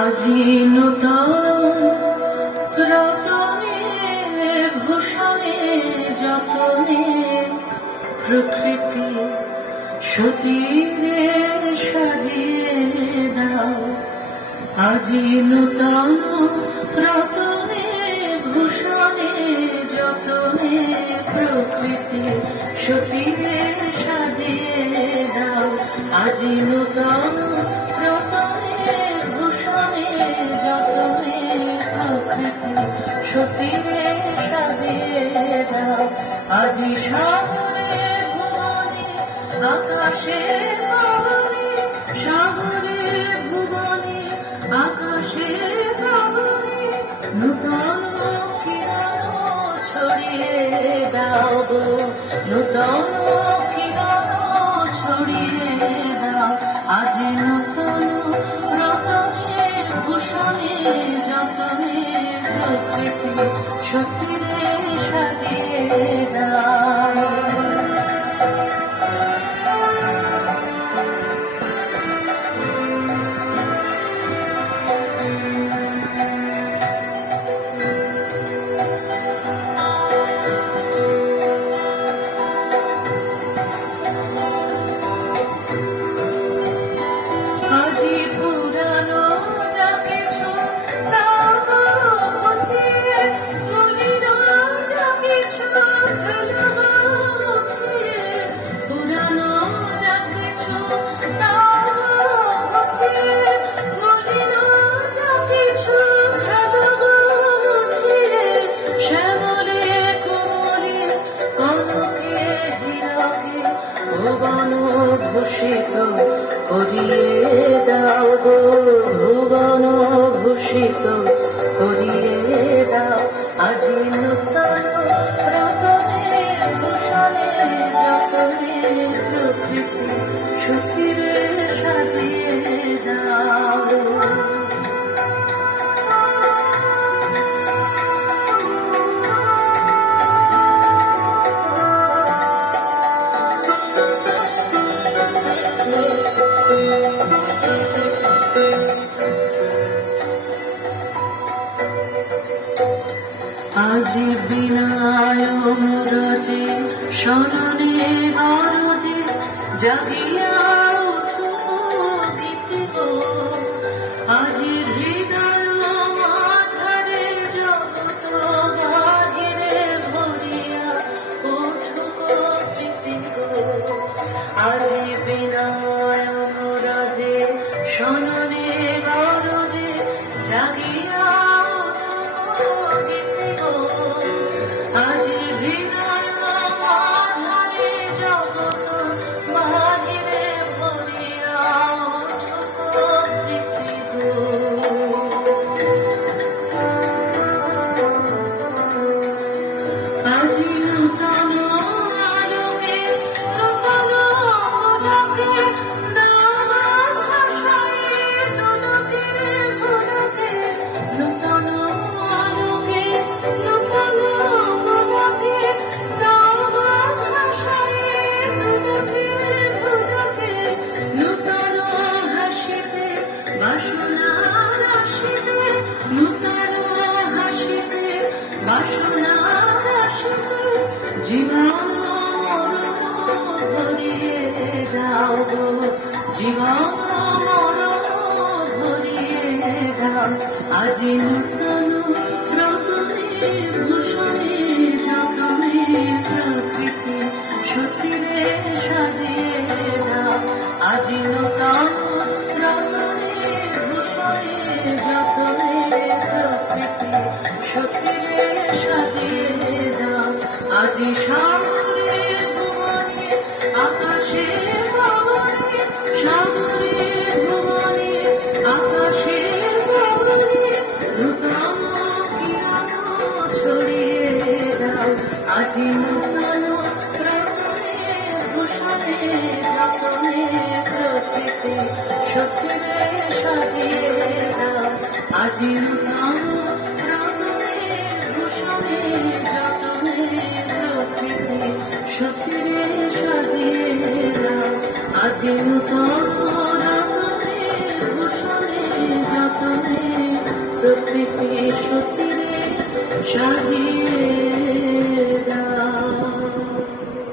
আজি নূতন রতনে ভূষণে যতনে প্রকৃতি সতীরে সাজিয়ে দাও। আজি নূতন রতনে ভূষণে যতনে প্রকৃতি সতীরে সাজিয়ে দাও। আজি নূতন রতনে যতনে প্রকৃতি সতীরে সাজিয়ে দাও। আজি সাগরে ভুবনে আকাশে পাবনে, সাগরে ভুবনে আকাশে পাবনে নূতন কিরণ ছড়িয়ে দাও গো, নূতন কিরণ ছড়িয়ে দাও। আজি নূতন রতনে ভূষণে যতনে প্রকৃতি সতীরে সাজিয়ে দাও। ভুবন ভূষিত করিয়ে দাও গো, ভুবন ভূষিত করিয়ে দাও। আজি নূতন রতনে ভূষণে যতনে প্রকৃতি সতীরে সাজিয়ে দাও। আজি বিনায় রজে শরণে গরজে জাগিয়া উঠো গীতি গো। আজি হৃদয় মাঝারে জগত বাহিরে ভরিয়া উঠো গীতি গো। আজি বিনায় রজে শরণে গরজে জাগিয়া আজি হৃদয় মাঝারে জগত বাহিরে ভরিয়া উঠো গীতি গো। আজি নূতন আলোকে নূতন মোদকে দাও ভাষায় তোলকে তোলকে নূতন আলোকে নূতন মোদকে দাও ভাষায় তোলকে তোলকে নূতন হাসিতে বাসনা রাশিতে নূতন হাসিতে বাসনা রাশিতে জীবন ভরিয়ে দাও গো, জীবন ভরিয়ে দাও। আজি নূতন রতনে ভূষণে যতনে প্রকৃতি সতীরে সাজিয়ে দাও। আজি নূতন রতনে ভূষণে যতনে প্রকৃতি সতীরে সাজিয়ে দাও। আজি সাগরে ভুবনে আকাশে পাবনে, সাগরে ভুবনে আকাশে পাবনে নূতন কিরণ ছড়িয়ে দাও। আজি নূতন রতনে যতনে প্রকৃতি সত্যিরে সাজিয়ে দাও আজি নূতন রতনে ভূষণে যতনে প্রকৃতি সত্যিরে সাজিয়ে দাও আজি নূতন রতনে ভূষণে যতনে প্রকৃতি সত্যিরে সাজিয়ে